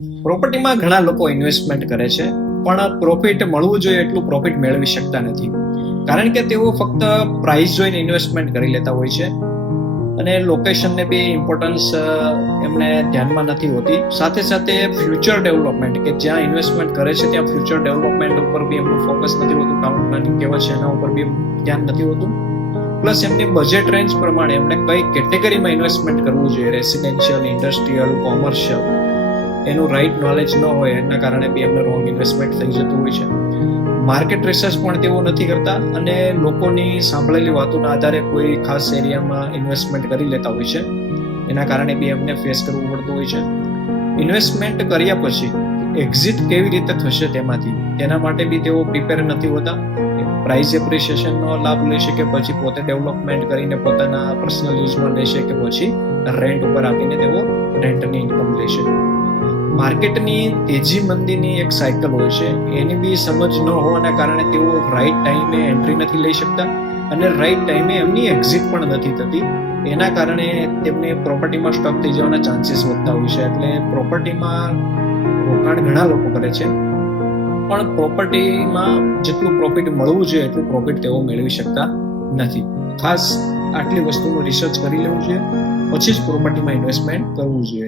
પ્રોપર્ટીમાં ઘણા લોકો ઇન્વેસ્ટમેન્ટ કરે છે, પણ પ્રોફિટ મળવું જોઈએ એટલું પ્રોફિટ મેળવી શકતા નથી. કારણ કે તેઓ ફક્ત પ્રાઇસ જોઈને ઇન્વેસ્ટમેન્ટ કરી લેતા હોય છે અને લોકેશનને બી ઇમ્પોર્ટન્સ એમને ધ્યાનમાં નથી હોતી. સાથે સાથે ફ્યુચર ડેવલપમેન્ટ કે જ્યાં ઇન્વેસ્ટમેન્ટ કરે છે ત્યાં ફ્યુચર ડેવલપમેન્ટ ઉપર બી એમનું ફોકસ નથી હોતું. ટાઉન પ્લાનિંગ કેવા છે એના ઉપર બી ધ્યાન નથી હોતું. પ્લસ એમની બજેટ રેન્જ પ્રમાણે એમને કઈ કેટેગરીમાં ઇન્વેસ્ટમેન્ટ કરવું જોઈએ, રેસિડેન્શિયલ, ઇન્ડસ્ટ્રીયલ, કોમર્શિયલ, એનું રાઇટ નોલેજ ન હોય એના કારણે બી એમને રોંગ ઇન્વેસ્ટમેન્ટ થઈ જતું હોય છે. માર્કેટ રિસર્ચ પણ તેઓ નથી કરતા અને લોકોની સાંભળેલી વાતોના આધારે કોઈ ખાસ એરિયામાં ઇન્વેસ્ટમેન્ટ કરી લેતા હોય છે. એના કારણે બી એમને ફેસ કરવું પડતું હોય છે. ઇન્વેસ્ટમેન્ટ કર્યા પછી એક્ઝિટ કેવી રીતે થશે તેમાંથી, તેના માટે બી તેઓ પ્રિપેર નથી હોતા. પ્રાઇસ એપ્રિસિએશનનો લાભ લેશે કે પછી પોતે ડેવલપમેન્ટ કરીને પોતાના પર્સનલ યુઝમાં લેશે કે પછી રેન્ટ ઉપર આપીને તેઓ રેન્ટની ઇન્કમ લેશે. માર્કેટની તેજી મંદીની એક સાયકલ હોય છે, એની બી સમજ ન હોવાના કારણે તેઓ રાઈટ ટાઈમે એન્ટ્રી નથી લઈ શકતા અને રાઈટ ટાઈમે એમની એક્ઝિટ પણ નથી થતી. એના કારણે તેમને પ્રોપર્ટીમાં સ્ટક થઈ જવાના ચાન્સીસ વધતા હોય છે. એટલે પ્રોપર્ટીમાં રોકાણ ઘણા લોકો કરે છે, પણ પ્રોપર્ટીમાં જેટલું પ્રોફિટ મળવું જોઈએ એટલું પ્રોફિટ તેઓ મેળવી શકતા નથી. ખાસ આટલી વસ્તુનું રિસર્ચ કરી લેવું જોઈએ, પછી જ પ્રોપર્ટીમાં ઇન્વેસ્ટમેન્ટ કરવું જોઈએ.